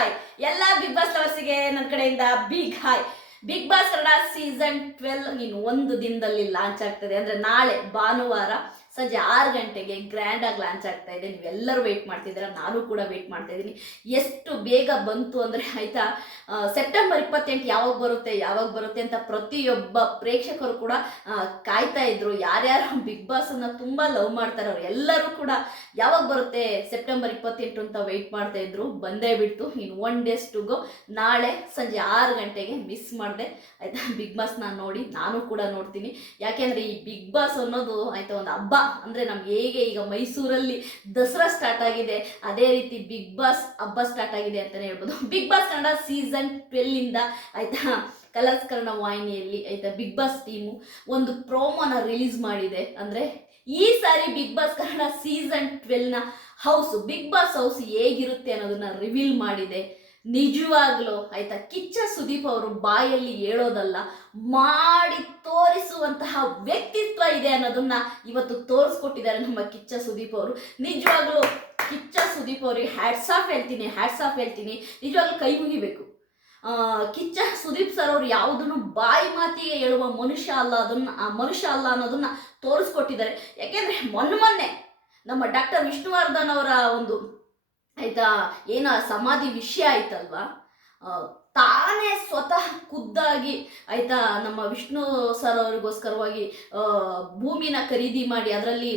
Hi ಎಲ್ಲ big boss ಲವರ್ಸಿಗೆ ನನ್ನ ಕಡೆಯಿಂದ big hi Bigg Boss Kannada season twelve ಇನ್ನು ಒಂದು ದಿನದಲ್ಲಿ ಲಾಂಚ್ ಆಗ್ತದೆ. ಅಂದ್ರೆ ನಾಳೆ ಭಾನುವಾರ ಸಂಜೆ ಆರು ಗಂಟೆಗೆ ಗ್ರ್ಯಾಂಡ್ ಆಗಿ ಲಾಂಚ್ ಆಗ್ತಾ ಇದೆ. ನೀವೆಲ್ಲರೂ ವೇಟ್ ಮಾಡ್ತಿದ್ದೀರಾ. ನಾನು ಕೂಡ ವೇಟ್ ಮಾಡ್ತಾ ಇದ್ದೀನಿ. ಎಷ್ಟು ಬೇಗ ಬಂತು ಅಂದರೆ ಆಯಿತಾ ಸೆಪ್ಟೆಂಬರ್ ಇಪ್ಪತ್ತೆಂಟು ಯಾವಾಗ ಬರುತ್ತೆ ಯಾವಾಗ ಬರುತ್ತೆ ಅಂತ ಪ್ರತಿಯೊಬ್ಬ ಪ್ರೇಕ್ಷಕರು ಕೂಡ ಕಾಯ್ತಾ ಇದ್ರು. ಯಾರ್ಯಾರು ಬಿಗ್ ಬಾಸ್ ತುಂಬ ಲವ್ ಮಾಡ್ತಾರೆ ಅವ್ರು ಎಲ್ಲರೂ ಕೂಡ. ಯಾವಾಗ ಬರುತ್ತೆ ಸೆಪ್ಟೆಂಬರ್ ಇಪ್ಪತ್ತೆಂಟು ಅಂತ ವೆಯ್ಟ್ ಮಾಡ್ತಾ ಇದ್ರು. ಬಂದೇ ಬಿಟ್ಟು ಇನ್ನು ಒನ್ ಡೇಸ್ ಟು ಗೋ ನಾಳೆ ಸಂಜೆ ಆರು ಗಂಟೆಗೆ ಮಿಸ್ ಮಾಡಿದೆ. ಆಯಿತಾ? ಬಿಗ್ ಬಾಸ್ ನಾನು ನೋಡಿ, ನಾನು ಕೂಡ ನೋಡ್ತೀನಿ. ಯಾಕೆಂದ್ರೆ ಈ ಬಿಗ್ ಬಾಸ್ ಅನ್ನೋದು ಆಯಿತಾ, ಒಂದು ಹಬ್ಬ ಅಂದ್ರೆ ನಮ್ಗೆ ಹೇಗೆ ಈಗ ಮೈಸೂರಲ್ಲಿ ದಸರಾ ಸ್ಟಾರ್ಟ್ ಆಗಿದೆ, ಅದೇ ರೀತಿ ಬಿಗ್ ಬಾಸ್ ಹಬ್ಬ ಸ್ಟಾರ್ಟ್ ಆಗಿದೆ ಅಂತಾನೆ ಹೇಳ್ಬೋದು. Bigg Boss Kannada season twelve ಇಂದ ಆಯ್ತಾ? ಕಲರ್ಸ್ ಕನ್ನಡ ವಾಹಿನಿಯಲ್ಲಿ ಆಯ್ತಾ? ಬಿಗ್ ಬಾಸ್ ಟೀಮು ಒಂದು ಪ್ರೋಮೋನ ರಿಲೀಸ್ ಮಾಡಿದೆ. ಅಂದ್ರೆ ಈ ಸಾರಿ ಬಿಗ್ ಬಾಸ್ ಕನ್ನಡ ಸೀಸನ್ ಟ್ವೆಲ್ನ ಹೌಸ್ ಬಿಗ್ ಬಾಸ್ ಹೌಸ್ ಹೇಗಿರುತ್ತೆ ಅನ್ನೋದನ್ನ ರಿವೀಲ್ ಮಾಡಿದೆ. ನಿಜವಾಗ್ಲೂ ಆಯ್ತಾ, ಕಿಚ್ಚ ಸುದೀಪ್ ಅವರು ಬಾಯಲ್ಲಿ ಹೇಳೋದಲ್ಲ, ಮಾಡಿ ತೋರಿಸುವಂತಹ ವ್ಯಕ್ತಿತ್ವ ಇದೆ ಅನ್ನೋದನ್ನ ಇವತ್ತು ತೋರಿಸ್ಕೊಟ್ಟಿದ್ದಾರೆ ನಮ್ಮ ಕಿಚ್ಚ ಸುದೀಪ್ ಅವರು. ನಿಜವಾಗ್ಲೂ ಕಿಚ್ಚ ಸುದೀಪ್ ಅವ್ರಿಗೆ ಹ್ಯಾಟ್ಸ್ ಆಫ್ ಹೇಳ್ತೀನಿ ಹ್ಯಾಟ್ಸ್ ಆಫ್ ಹೇಳ್ತೀನಿ. ನಿಜವಾಗ್ಲೂ ಕೈ ಮುಗಿಬೇಕು. ಕಿಚ್ಚ ಸುದೀಪ್ ಸರ್ ಅವರು ಯಾವುದನ್ನು ಬಾಯಿ ಮಾತಿಗೆ ಹೇಳುವ ಮನುಷ್ಯ ಅಲ್ಲ ಅದನ್ನ, ಆ ಮನುಷ್ಯ ಅಲ್ಲ ಅನ್ನೋದನ್ನ ತೋರಿಸ್ಕೊಟ್ಟಿದ್ದಾರೆ. ಯಾಕೆಂದ್ರೆ ಮೊನ್ನೆ ಮೊನ್ನೆ ನಮ್ಮ ಡಾಕ್ಟರ್ ವಿಷ್ಣುವರ್ಧನ್ ಅವರ ಒಂದು ಆಯ್ತಾ? ಏನ ಸಮಾಧಿ ವಿಷಯ ಆಯ್ತಲ್ವಾ? ತಾನೇ ಸ್ವತಃ ಖುದ್ದಾಗಿ ಆಯ್ತಾ ನಮ್ಮ ವಿಷ್ಣು ಸರ್ ಅವರಿಗೋಸ್ಕರವಾಗಿ ಭೂಮಿನ ಖರೀದಿ ಮಾಡಿ ಅದರಲ್ಲಿ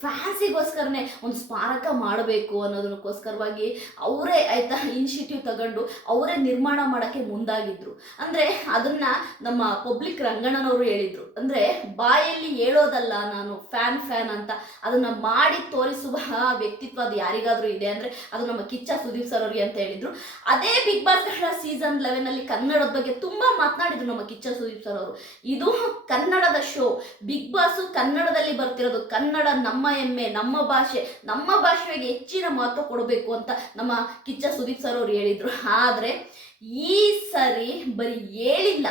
ಫ್ಯಾನ್ಸಿಗೋಸ್ಕರನೇ ಒಂದು ಸ್ಮಾರಕ ಮಾಡಬೇಕು ಅನ್ನೋದಕ್ಕೋಸ್ಕರವಾಗಿ ಅವರೇ ಆಯ್ತಾ ಇನಿಷಿಯೇಟಿವ್ ತಗೊಂಡು ಅವರೇ ನಿರ್ಮಾಣ ಮಾಡೋಕ್ಕೆ ಮುಂದಾಗಿದ್ರು. ಅಂದರೆ ಅದನ್ನ ನಮ್ಮ ಪಬ್ಲಿಕ್ ರಂಗಣ್ಣನವರು ಹೇಳಿದ್ರು. ಅಂದರೆ ಬಾಯಲ್ಲಿ ಹೇಳೋದಲ್ಲ ನಾನು ಫ್ಯಾನ್ ಫ್ಯಾನ್ ಅಂತ. ಅದನ್ನ ಮಾಡಿ ತೋರಿಸುವ ವ್ಯಕ್ತಿತ್ವ ಅದು ಯಾರಿಗಾದರೂ ಇದೆ ಅಂದರೆ ಅದು ನಮ್ಮ ಕಿಚ್ಚ ಸುದೀಪ್ ಸರ್ ಅವ್ರಿಗೆ ಅಂತ ಹೇಳಿದ್ರು. ಅದೇ ಬಿಗ್ ಬಾಸ್ ಕನ್ನಡ ಸೀಸನ್ ಲೆವೆನಲ್ಲಿ ಕನ್ನಡದ ಬಗ್ಗೆ ತುಂಬಾ ಮಾತನಾಡಿದ್ರು ನಮ್ಮ ಕಿಚ್ಚ ಸುದೀಪ್ ಸರ್ ಅವರು. ಇದು ಕನ್ನಡದ ಶೋ ಬಿಗ್ ಬಾಸ್ ಕನ್ನಡದಲ್ಲಿ ಬರ್ತಿರೋದು ಕನ್ನಡ ನಮ್ಮ ಹೆಮ್ಮೆ, ನಮ್ಮ ಭಾಷೆ, ನಮ್ಮ ಭಾಷೆಗೆ ಹೆಚ್ಚಿನ ಮಹತ್ವ ಕೊಡಬೇಕು ಅಂತ ನಮ್ಮ ಕಿಚ್ಚ ಸುದೀಪ್ ಸರ್ ಅವರು ಹೇಳಿದ್ರು. ಆದ್ರೆ ಈ ಸರಿ ಬರೀ ಹೇಳಿಲ್ಲ.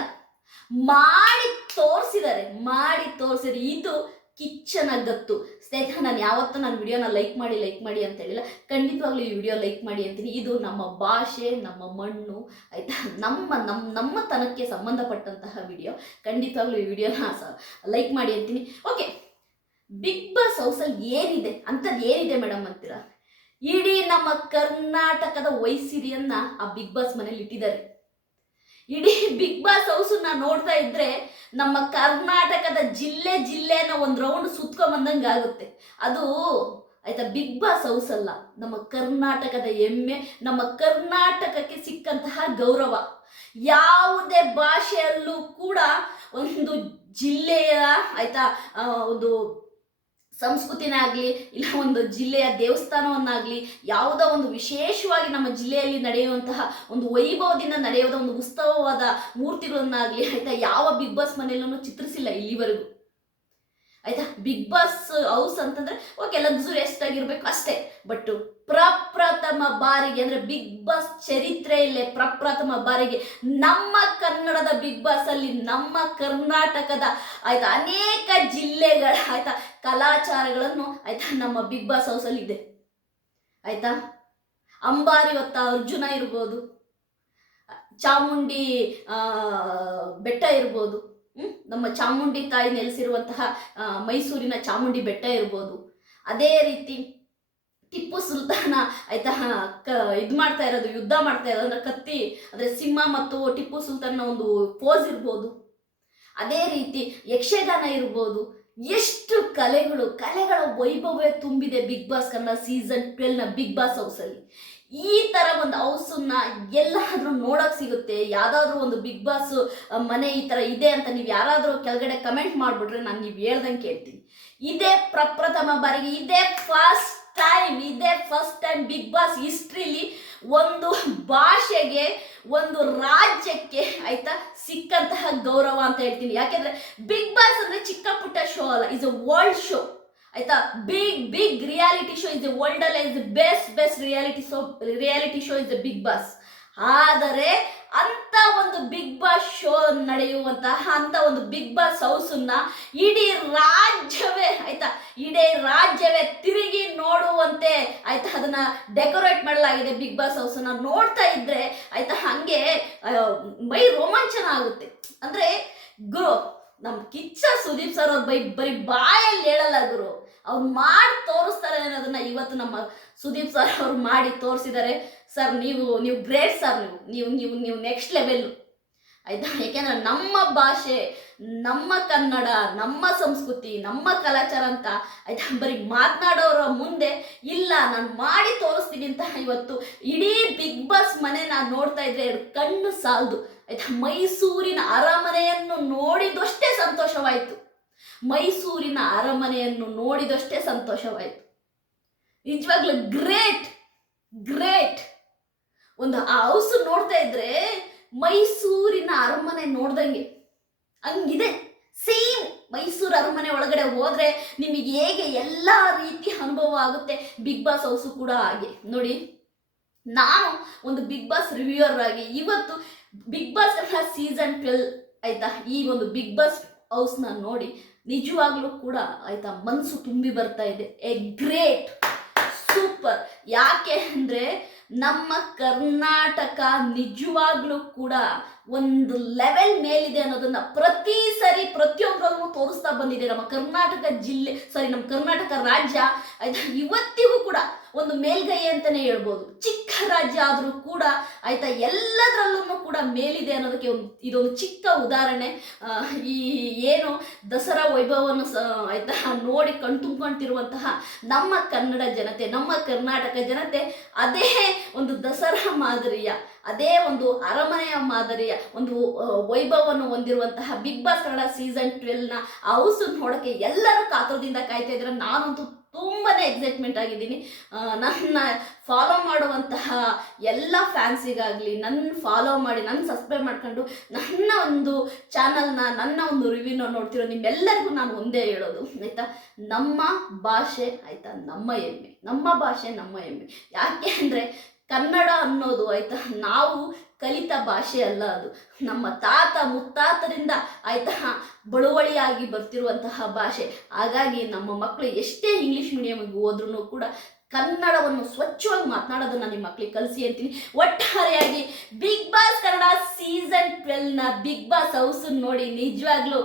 ಮಾಡಿ ತೋರಿಸಿದ್ದಾರೆ, ಮಾಡಿ ತೋರಿಸಿದ್ರೆ ಇದು ಕಿಚ್ಚನ ಗತ್ತು. ಸ್ನೇಹಿತರೆ, ನಾನು ಯಾವತ್ತೂ ನಾನು ವಿಡಿಯೋನ ಲೈಕ್ ಮಾಡಿ ಲೈಕ್ ಮಾಡಿ ಅಂತ ಹೇಳಿಲ್ಲ. ಖಂಡಿತವಾಗ್ಲೂ ಈ ವಿಡಿಯೋ ಲೈಕ್ ಮಾಡಿ ಅಂತೀನಿ. ಇದು ನಮ್ಮ ಭಾಷೆ, ನಮ್ಮ ಮಣ್ಣು, ಆಯ್ತಾ? ನಮ್ಮ ನಮ್ಮ ತನಕ್ಕೆ ಸಂಬಂಧಪಟ್ಟಂತಹ ವಿಡಿಯೋ. ಖಂಡಿತವಾಗ್ಲೂ ಈ ವಿಡಿಯೋನ ಲೈಕ್ ಮಾಡಿ ಅಂತೀನಿ. ಓಕೆ ಬಿಗ್ ಬಾಸ್ ಹೌಸಲ್ಲಿ ಏನಿದೆ ಅಂಥದ್ದು ಏನಿದೆ ಮೇಡಮ್ ಅಂತೀರಾ? ಇಡೀ ನಮ್ಮ ಕರ್ನಾಟಕದ ವೈಸಿರಿಯನ್ನ ಆ ಬಿಗ್ ಬಾಸ್ ಮನೇಲಿ ಇಟ್ಟಿದ್ದಾರೆ. ಇಡೀ ಬಿಗ್ ಬಾಸ್ ಹೌಸನ್ನ ನೋಡ್ತಾ ಇದ್ರೆ ನಮ್ಮ ಕರ್ನಾಟಕದ ಜಿಲ್ಲೆ ಜಿಲ್ಲೆನ ಒಂದು ರೌಂಡ್ ಸುತ್ಕೊಂಬಂದಂಗೆ ಆಗುತ್ತೆ. ಅದು ಆಯ್ತಾ ಬಿಗ್ ಬಾಸ್ ಹೌಸ್ ಅಲ್ಲ. ನಮ್ಮ ಕರ್ನಾಟಕದ ಹೆಮ್ಮೆ, ನಮ್ಮ ಕರ್ನಾಟಕಕ್ಕೆ ಸಿಕ್ಕಂತಹ ಗೌರವ. ಯಾವುದೇ ಭಾಷೆಯಲ್ಲೂ ಕೂಡ ಒಂದು ಜಿಲ್ಲೆಯ ಆಯ್ತಾ ಒಂದು ಸಂಸ್ಕೃತಿನೇ ಆಗಲಿ ಇಲ್ಲ ಒಂದು ಜಿಲ್ಲೆಯ ದೇವಸ್ಥಾನವನ್ನಾಗಲಿ, ಯಾವುದೋ ಒಂದು ವಿಶೇಷವಾಗಿ ನಮ್ಮ ಜಿಲ್ಲೆಯಲ್ಲಿ ನಡೆಯುವಂತಹ ಒಂದು ವೈಭವದಿಂದ ನಡೆಯುವ ಒಂದು ಉತ್ಸವವಾದ ಮೂರ್ತಿಗಳನ್ನಾಗಲಿ, ಆಯಿತಾ, ಯಾವ ಬಿಗ್ ಬಾಸ್ ಮನೆಯಲ್ಲೂ ಚಿತ್ರಿಸಿಲ್ಲ ಇಲ್ಲಿವರೆಗೂ. ಆಯ್ತಾ? ಬಿಗ್ ಬಾಸ್ ಹೌಸ್ ಅಂತಂದ್ರೆ ಓಕೆ ಲಕ್ಸುರಿಯಸ್ ಆಗಿರ್ಬೇಕು ಅಷ್ಟೇ. ಬಟ್ ಪ್ರಪ್ರಥಮ ಬಾರಿಗೆ ಅಂದ್ರೆ ಬಿಗ್ ಬಾಸ್ ಚರಿತ್ರೆಯಲ್ಲೇ ಪ್ರಪ್ರಥಮ ಬಾರಿಗೆ ನಮ್ಮ ಕನ್ನಡದ ಬಿಗ್ ಬಾಸ್ ಅಲ್ಲಿ ನಮ್ಮ ಕರ್ನಾಟಕದ, ಆಯ್ತಾ, ಅನೇಕ ಜಿಲ್ಲೆಗಳ, ಆಯ್ತಾ, ಕಲಾಚಾರಗಳನ್ನು, ಆಯ್ತಾ, ನಮ್ಮ ಬಿಗ್ ಬಾಸ್ ಹೌಸ್ ಅಲ್ಲಿ ಇದೆ. ಆಯ್ತಾ? ಅಂಬಾರಿ ಹೊತ್ತ ಅರ್ಜುನ ಇರ್ಬೋದು. ಚಾಮುಂಡಿ ಬೆಟ್ಟ ಇರ್ಬೋದು? ನಮ್ಮ ಚಾಮುಂಡಿ ತಾಯಿ ನೆಲೆಸಿರುವಂತಹ ಮೈಸೂರಿನ ಚಾಮುಂಡಿ ಬೆಟ್ಟ ಇರ್ಬೋದು. ಅದೇ ರೀತಿ ಟಿಪ್ಪು ಸುಲ್ತಾನ ಆಯ್ತಾ, ಕ, ಇದು ಮಾಡ್ತಾ ಇರೋದು, ಯುದ್ಧ ಮಾಡ್ತಾ ಇರೋದು, ಅಂದ್ರೆ ಕತ್ತಿ, ಅಂದ್ರೆ ಸಿಂಹ ಮತ್ತು ಟಿಪ್ಪು ಸುಲ್ತಾನ ಒಂದು ಪೋಸ್ ಇರ್ಬೋದು. ಅದೇ ರೀತಿ ಯಕ್ಷಗಾನ ಇರ್ಬೋದು. ಎಷ್ಟು ಕಲೆಗಳು, ಕಲೆಗಳ ವೈಭವ ತುಂಬಿದೆ ಬಿಗ್ ಬಾಸ್ ಕನ್ನಡ ಸೀಸನ್ ಟ್ವೆಲ್ನ ಬಿಗ್ ಬಾಸ್ ಹೌಸಲ್ಲಿ. ಈ ತರ ಒಂದು ಹೌಸನ್ನ ಎಲ್ಲಾದ್ರೂ ನೋಡಕ್ ಸಿಗುತ್ತೆ. ಯಾವ್ದಾದ್ರು ಒಂದು ಬಿಗ್ ಬಾಸ್ ಮನೆ ಈ ತರ ಇದೆ ಅಂತ ನೀವು ಯಾರಾದ್ರೂ ಕೆಳಗಡೆ ಕಮೆಂಟ್ ಮಾಡ್ಬಿಟ್ರೆ ನಾನು ನೀವು ಹೇಳ್ದಂಗೆ ಕೇಳ್ತೀನಿ. ಇದೇ ಪ್ರಪ್ರಥಮ ಬಾರಿಗೆ, ಇದೇ ಫಸ್ಟ್ ಟೈಮ್, ಇದೇ ಫಸ್ಟ್ ಟೈಮ್ ಬಿಗ್ ಬಾಸ್ ಹಿಸ್ಟ್ರಿಲಿ ಒಂದು ಭಾಷೆಗೆ, ಒಂದು ರಾಜ್ಯಕ್ಕೆ ಆಯ್ತಾ ಸಿಕ್ಕಂತಹ ಗೌರವ ಅಂತ ಹೇಳ್ತೀನಿ. ಯಾಕೆಂದ್ರೆ ಬಿಗ್ ಬಾಸ್ ಅಂದ್ರೆ ಚಿಕ್ಕ ಪುಟ್ಟ ಶೋ ಅಲ್ಲ, ಇಸ್ ಅ ವರ್ಲ್ಡ್ ಶೋ. ಆಯ್ತಾ? Big big reality show is world ಅಲ್ಲಿ is best best reality show reality show is Bigg Boss ಆದರೆ ಅಂತ ಒಂದು ಬಿಗ್ ಬಾಸ್ ಶೋ ನಡೆಯುವಂತಹ ಅಂತ ಒಂದು ಬಿಗ್ ಬಾಸ್ ಹೌಸನ್ನ ಇಡೀ ರಾಜ್ಯವೇ, ಆಯ್ತಾ? ಇಡೀ ರಾಜ್ಯವೇ ತಿರುಗಿ ನೋಡುವಂತೆ, ಆಯ್ತಾ? ಅದನ್ನ ಡೆಕೋರೇಟ್ ಮಾಡಲಾಗಿದೆ ಬಿಗ್ ಬಾಸ್ ಹೌಸನ್ನ ನೋಡ್ತಾ ಇದ್ರೆ, ಆಯ್ತಾ? ಹಂಗೆ ಮೈ ರೋಮಾಂಚನ ಆಗುತ್ತೆ. ಅಂದ್ರೆ, ಗುರು ನಮ್ ಕಿಚ್ಚ ಸುದೀಪ್ ಸರ್ ಅವ್ರು ಬೈ ಬರೀ ಬಾಯಲ್ಲಿ ಹೇಳಲ್ಲ ಗುರು. ಅವ್ರು ಮಾಡಿ ತೋರಿಸ್ತಾರೆ ಅನ್ನೋದನ್ನ ಇವತ್ತು ನಮ್ಮ ಸುದೀಪ್ ಸರ್ ಅವ್ರು ಮಾಡಿ ತೋರಿಸಿದ್ದಾರೆ. ಸರ್, ನೀವು ನೀವು ಗ್ರೇಟ್ ಸರ್ ನೀವು. ನೀವು ನೀವು ನೀವು ನೆಕ್ಸ್ಟ್ ಲೆವೆಲ್ ಆಯ್ತಾ? ಯಾಕೆಂದ್ರೆ ನಮ್ಮ ಭಾಷೆ, ನಮ್ಮ ಕನ್ನಡ, ನಮ್ಮ ಸಂಸ್ಕೃತಿ, ನಮ್ಮ ಕಲಾಚಾರ ಅಂತ ಆಯ್ತಾ? ಬರೀ ಮಾತನಾಡೋರ ಮುಂದೆ ಇಲ್ಲ, ನಾನು ಮಾಡಿ ತೋರಿಸ್ತೀನಿ ಅಂತ ಇವತ್ತು ಇಡೀ ಬಿಗ್ ಬಾಸ್ ಮನೆ ನಾನು ನೋಡ್ತಾ ಇದ್ರೆ ಕಣ್ಣು ಸಾಲದು. ಆಯ್ತಾ ಮೈಸೂರಿನ ಅರಮನೆಯನ್ನು ನೋಡಿದಷ್ಟೇ ಸಂತೋಷವಾಯಿತು. ಮೈಸೂರಿನ ಅರಮನೆಯನ್ನು ನೋಡಿದಷ್ಟೇ ಸಂತೋಷವಾಯಿತು. ನಿಜವಾಗ್ಲೂ ಗ್ರೇಟ್ ಗ್ರೇಟ್. ಒಂದು ಆ ಹೌಸ್ ನೋಡ್ತಾ ಇದ್ರೆ ಮೈಸೂರಿನ ಅರಮನೆ ನೋಡ್ದಂಗೆ. ಹಂಗಿದೆ. ಸೇಮ್ ಮೈಸೂರು ಅರಮನೆ ಒಳಗಡೆ ಹೋದ್ರೆ ನಿಮಗೆ ಹೇಗೆ ಎಲ್ಲ ರೀತಿ ಅನುಭವ ಆಗುತ್ತೆ. ಬಿಗ್ ಬಾಸ್ ಹೌಸು ಕೂಡ ಹಾಗೆ. ನೋಡಿ, ನಾನು ಒಂದು ಬಿಗ್ ಬಾಸ್ ರಿವ್ಯೂವರ್ ಆಗಿ ಇವತ್ತು ಬಿಗ್ ಬಾಸ್ ಸೀಸನ್ ಟ್ವೆಲ್ ಆಯ್ತಾ? ಈ ಒಂದು ಬಿಗ್ ಬಾಸ್ ಹೌಸ್ನ ನೋಡಿ ನಿಜವಾಗ್ಲೂ ಕೂಡ ಆಯ್ತಾ ಮನಸ್ಸು ತುಂಬಿ ಬರ್ತಾ ಇದೆ. ಎ ಗ್ರೇಟ್ ಸೂಪರ್ ಯಾಕೆ ಅಂದ್ರೆ ನಮ್ಮ ಕರ್ನಾಟಕ ನಿಜವಾಗ್ಲೂ ಕೂಡ ಒಂದು ಲೆವೆಲ್ ಮೇಲಿದೆ ಅನ್ನೋದನ್ನ ಪ್ರತಿ ಸರಿ ಪ್ರತಿಯೊಬ್ಬರಲ್ಲೂ ತೋರಿಸ್ತಾ ಬಂದಿದೆ. ನಮ್ಮ ಕರ್ನಾಟಕ ಜಿಲ್ಲೆ ಸಾರಿ ನಮ್ಮ ಕರ್ನಾಟಕ ರಾಜ್ಯ, ಆಯ್ತಾ, ಇವತ್ತಿಗೂ ಕೂಡ ಒಂದು ಮೇಲ್ಗೈ ಅಂತಾನೆ ಹೇಳ್ಬೋದು. ಚಿಕ್ಕ ರಾಜ್ಯ ಆದರೂ ಕೂಡ ಆಯ್ತಾ ಎಲ್ಲದರಲ್ಲೂ ಕೂಡ ಮೇಲಿದೆ ಅನ್ನೋದಕ್ಕೆ ಒಂದು, ಇದೊಂದು ಚಿಕ್ಕ ಉದಾಹರಣೆ. ಈ ಏನು ದಸರಾ ವೈಭವವನ್ನು ಆಯ್ತಾ ನೋಡಿ ಕಣ್ತುಂಬ್ಕೊಂತಿರುವಂತಹ ನಮ್ಮ ಕನ್ನಡ ಜನತೆ, ನಮ್ಮ ಕರ್ನಾಟಕ ಜನತೆ, ಅದೇ ಒಂದು ದಸರಾ ಮಾದರಿಯ, ಅದೇ ಒಂದು ಅರಮನೆಯ ಮಾದರಿಯ, ಒಂದು ವೈಭವವನ್ನು ಹೊಂದಿರುವಂತಹ ಬಿಗ್ ಬಾಸ್ ಕನ್ನಡ ಸೀಸನ್ ಟ್ವೆಲ್ನ ಹೌಸ್ ನೋಡೋಕ್ಕೆ ಎಲ್ಲರೂ ಕಾತರದಿಂದ ಕಾಯ್ತಾ ಇದ್ರೆ ನಾನಂತೂ ತುಂಬಾನೇ ಎಕ್ಸೈಟ್ಮೆಂಟ್ ಆಗಿದ್ದೀನಿ. ನನ್ನ ಫಾಲೋ ಮಾಡುವಂತಹ ಎಲ್ಲ ಫ್ಯಾನ್ಸಿಗಾಗಲಿ ನನ್ನ ಫಾಲೋ ಮಾಡಿ ನನ್ನ ಸಬ್ಸ್ಕ್ರೈಬ್ ಮಾಡ್ಕೊಂಡು ನನ್ನ ಒಂದು ಚಾನಲ್ನ ನನ್ನ ಒಂದು ರಿವ್ಯೂನ ನೋಡ್ತಿರೋ ನಿಮ್ಮೆಲ್ಲರಿಗೂ ನಾನು ಒಂದೇ ಹೇಳೋದು, ಆಯಿತಾ? ನಮ್ಮ ಭಾಷೆ, ಆಯಿತಾ? ನಮ್ಮ ಹೆಮ್ಮೆ. ನಮ್ಮ ಭಾಷೆ, ನಮ್ಮ ಹೆಮ್ಮೆ. ಯಾಕೆ ಅಂದರೆ ಕನ್ನಡ ಅನ್ನೋದು, ಆಯಿತಾ? ನಾವು ಕಲಿತ ಭಾಷೆ ಅಲ್ಲ ಅದು. ನಮ್ಮ ತಾತ ಮುತ್ತಾತರಿಂದ ಆಯ್ತಾ ಬಳುವಳಿಯಾಗಿ ಬರ್ತಿರುವಂತಹ ಭಾಷೆ. ಹಾಗಾಗಿ ನಮ್ಮ ಮಕ್ಕಳು ಎಷ್ಟೇ ಇಂಗ್ಲೀಷ್ ಮೀಡಿಯಮ್ಗೆ ಹೋದ್ರೂ ಕೂಡ ಕನ್ನಡವನ್ನು ಸ್ವಚ್ಛವಾಗಿ ಮಾತನಾಡೋದನ್ನ ನಿಮ್ಮ ಮಕ್ಕಳಿಗೆ ಕಲಿಸಿ ಅಂತೀನಿ. ಒಟ್ಟಾರೆಯಾಗಿ ಬಿಗ್ ಬಾಸ್ ಕನ್ನಡ ಸೀಸನ್ ಟ್ವೆಲ್ನ ಬಿಗ್ ಬಾಸ್ ಹೌಸ್ ನೋಡಿ ನಿಜವಾಗ್ಲೂ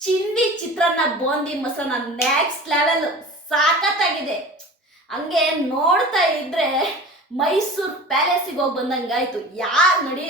ಚಿಂದಿ ಚಿತ್ರಾನ್ನ, ಬೋಂದಿ ಮೊಸರನ್ನ ನೆಕ್ಸ್ಟ್ ಲೆವೆಲ್ ಸಾಕತ್ತಾಗಿದೆ. ಹಂಗೆ ನೋಡ್ತಾ ಇದ್ರೆ ಮೈಸೂರು ಪ್ಯಾಲೇಸಿಗೆ ಹೋಗಿ ಬಂದಂಗಾಯ್ತು. ಯಾರು ನೋಡಿ?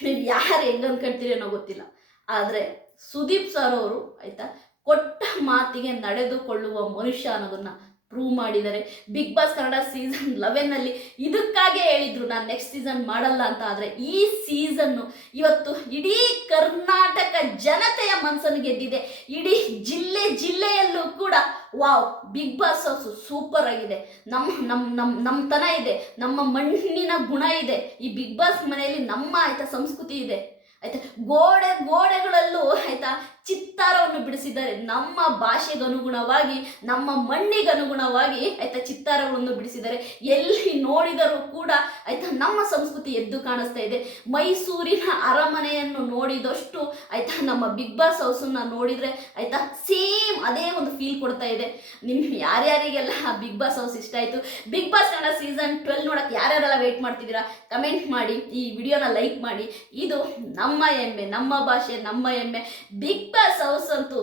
ನೀವು ಯಾರು ಹೆಂಗೆ ಅನ್ಕೊಂತೀರಿ ಅನ್ನೋ ಗೊತ್ತಿಲ್ಲ. ಆದರೆ ಸುದೀಪ್ ಸರ್ ಅವರು ಆಯ್ತಾ ಕೊಟ್ಟ ಮಾತಿಗೆ ನಡೆದುಕೊಳ್ಳುವ ಮನುಷ್ಯ ಅನ್ನೋದನ್ನ ಪ್ರೂವ್ ಮಾಡಿದ್ದಾರೆ. ಬಿಗ್ ಬಾಸ್ ಕನ್ನಡ ಸೀಸನ್ ಲೆವೆನ್ನಲ್ಲಿ ಇದಕ್ಕಾಗೆ ಹೇಳಿದ್ರು, ನಾನು ನೆಕ್ಸ್ಟ್ ಸೀಸನ್ ಮಾಡಲ್ಲ ಅಂತ. ಆದರೆ ಈ ಸೀಸನ್ನು ಇವತ್ತು ಇಡೀ ಕರ್ನಾಟಕ ಜನತೆಯ ಮನಸ್ಸನ್ನು ಗೆದ್ದಿದೆ. ಇಡೀ ಜಿಲ್ಲೆ ಜಿಲ್ಲೆಯಲ್ಲೂ ಕೂಡ wow, Bigg Boss house super ಆಗಿದೆ. ನಮ್ಮ ನಮ್ಮ ನಮ್ಮ ನಮ್ಮತನ ಇದೆ, ನಮ್ಮ ಮಣ್ಣಿನ ಗುಣ ಇದೆ. ಈ ಬಿಗ್ ಬಾಸ್ ಮನೆಯಲ್ಲಿ ನಮ್ಮ ಆಯ್ತಾ ಸಂಸ್ಕೃತಿ ಇದೆ. ಆಯ್ತಾ, ಗೋಡೆ, ಗೋಡೆಗಳಲ್ಲೂ ಆಯ್ತಾ ಚಿತ್ತಾರವನ್ನು ಬಿಡಿಸಿದ್ದಾರೆ. ನಮ್ಮ ಭಾಷೆಗೆ ಅನುಗುಣವಾಗಿ, ನಮ್ಮ ಮಣ್ಣಿಗೆ ಅನುಗುಣವಾಗಿ ಆಯ್ತಾ ಚಿತ್ತಾರಗಳನ್ನು ಬಿಡಿಸಿದ್ದಾರೆ. ಎಲ್ಲಿ ನೋಡಿದರೂ ಕೂಡ ಆಯ್ತಾ ನಮ್ಮ ಸಂಸ್ಕೃತಿ ಎದ್ದು ಕಾಣಿಸ್ತಾ ಇದೆ. ಮೈಸೂರಿನ ಅರಮನೆಯನ್ನು ನೋಡಿದಷ್ಟು ಆಯ್ತಾ ನಮ್ಮ ಬಿಗ್ ಬಾಸ್ ಹೌಸನ್ನ ನೋಡಿದ್ರೆ ಆಯ್ತಾ ಸೇಮ್ ಅದೇ ಒಂದು ಫೀಲ್ ಕೊಡ್ತಾ ಇದೆ. ನಿಮ್ ಯಾರ್ಯಾರಿಗೆಲ್ಲ ಬಿಗ್ ಬಾಸ್ ಹೌಸ್ ಇಷ್ಟ ಆಯ್ತು? Bigg Boss Kannada season twelve ನೋಡಕ್ಕೆ ಯಾರ್ಯಾರೆಲ್ಲ ವೇಟ್ ಮಾಡ್ತಿದ್ದೀರಾ? ಕಮೆಂಟ್ ಮಾಡಿ, ಈ ವಿಡಿಯೋನ ಲೈಕ್ ಮಾಡಿ. ಇದು ನಮ್ಮ ಹೆಮ್ಮೆ, ನಮ್ಮ ಭಾಷೆ, ನಮ್ಮ ಹೆಮ್ಮೆ. ಬಿಗ್ ಬಾಸ್ ಹೌಸ್ ಅಂತೂ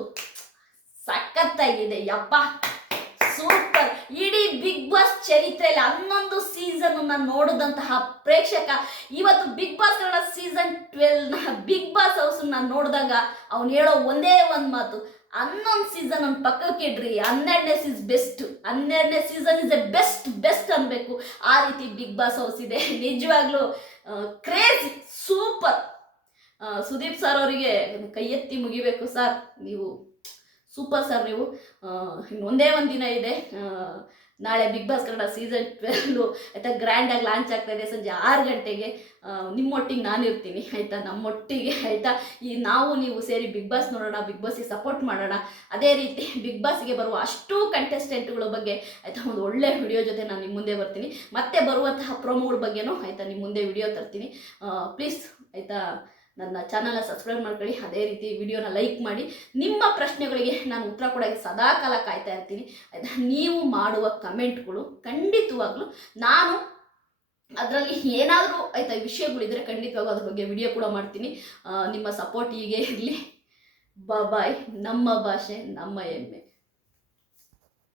ಸಖತ್ತಾಗಿದೆ, ಯಪ್ಪ. ಸೂಪರ್ ಇಡೀ ಬಿಗ್ ಬಾಸ್ ಚರಿತ್ರೆಯಲ್ಲಿ ಹನ್ನೊಂದು ಸೀಸನ್ ನೋಡಿದಂತಹ ಪ್ರೇಕ್ಷಕ ಇವತ್ತು Bigg Boss Kannada season twelve Bigg Boss house ನೋಡಿದಾಗ ಅವ್ನು ಹೇಳೋ ಒಂದೇ ಒಂದು ಮಾತು. ಹನ್ನೊಂದು ಸೀಸನ್ ಒಂದು ಪಕ್ಕಕ್ಕೆ ಇಡ್ರಿ, ಹನ್ನೆರಡನೇ ಸೀಸ್ ಬೆಸ್ಟ್ ಹನ್ನೆರಡನೇ season is a best best ಅನ್ಬೇಕು. ಆ ರೀತಿ ಬಿಗ್ ಬಾಸ್ ಹೌಸ್ ಇದೆ. ನಿಜವಾಗ್ಲೂ ಕ್ರೇಜ್ ಸೂಪರ್ ಸುದೀಪ್ ಸರ್ ಅವರಿಗೆ ಕೈ ಎತ್ತಿ ಮುಗಿಬೇಕು ಸರ್ ನೀವು ಸೂಪರ್ ಸರ್ ನೀವು. ಇನ್ನೊಂದೇ ಇನ್ನು ಒಂದೇ ದಿನ ಇದೆ. ನಾಳೆ big boss Kannada season twelve ಆಯಿತಾ? ಗ್ರ್ಯಾಂಡಾಗಿ ಲಾಂಚ್ ಆಗ್ತಾ ಇದೆ ಸಂಜೆ ಆರು ಗಂಟೆಗೆ. ನಿಮ್ಮೊಟ್ಟಿಗೆ ನಾನಿರ್ತೀನಿ ಆಯಿತಾ? ನಮ್ಮೊಟ್ಟಿಗೆ, ಆಯಿತಾ? ಈ ನಾವು ನೀವು ಸೇರಿ ಬಿಗ್ ಬಾಸ್ ನೋಡೋಣ ಬಿಗ್ ಬಾಸ್ಗೆ ಸಪೋರ್ಟ್ ಮಾಡೋಣ. ಅದೇ ರೀತಿ ಬಿಗ್ ಬಾಸ್ಗೆ ಬರುವ ಅಷ್ಟು ಕಂಟೆಸ್ಟೆಂಟ್ಗಳ ಬಗ್ಗೆ, ಆಯಿತಾ? ಒಂದು ಒಳ್ಳೆ ವಿಡಿಯೋ ಜೊತೆ ನಾನು ನಿಮ್ಮ ಮುಂದೆ ಬರ್ತೀನಿ. ಮತ್ತೆ ಬರುವಂತಹ ಪ್ರೋಮೋಗಳ ಬಗ್ಗೆನೂ, ಆಯಿತಾ? ನಿಮ್ಮ ಮುಂದೆ ವಿಡಿಯೋ ತರ್ತೀನಿ. ಪ್ಲೀಸ್ ಆಯಿತಾ? ನನ್ನ ಚಾನಲ್ನ ಸಬ್ಸ್ಕ್ರೈಬ್ ಮಾಡ್ಕೊಳ್ಳಿ. ಅದೇ ರೀತಿ ವಿಡಿಯೋನ ಲೈಕ್ ಮಾಡಿ. ನಿಮ್ಮ ಪ್ರಶ್ನೆಗಳಿಗೆ ನಾನು ಉತ್ತರ ಕೊಡೋಕ್ಕೆ ಸದಾ ಕಾಲ ಕಾಯ್ತಾ ಇರ್ತೀನಿ. ಆಯಿತಾ? ನೀವು ಮಾಡುವ ಕಮೆಂಟ್ಗಳು ಖಂಡಿತವಾಗ್ಲೂ ನಾನು ಅದರಲ್ಲಿ ಏನಾದರೂ ಆಯಿತಾ ವಿಷಯಗಳಿದ್ರೆ ಖಂಡಿತವಾಗೂ ಅದ್ರ ಬಗ್ಗೆ ವಿಡಿಯೋ ಕೂಡ ಮಾಡ್ತೀನಿ. ನಿಮ್ಮ ಸಪೋರ್ಟ್ ಹೀಗೆ ಇರಲಿ. ಬಾಯ್ ನಮ್ಮ ಭಾಷೆ, ನಮ್ಮ ಹೆಮ್ಮೆ.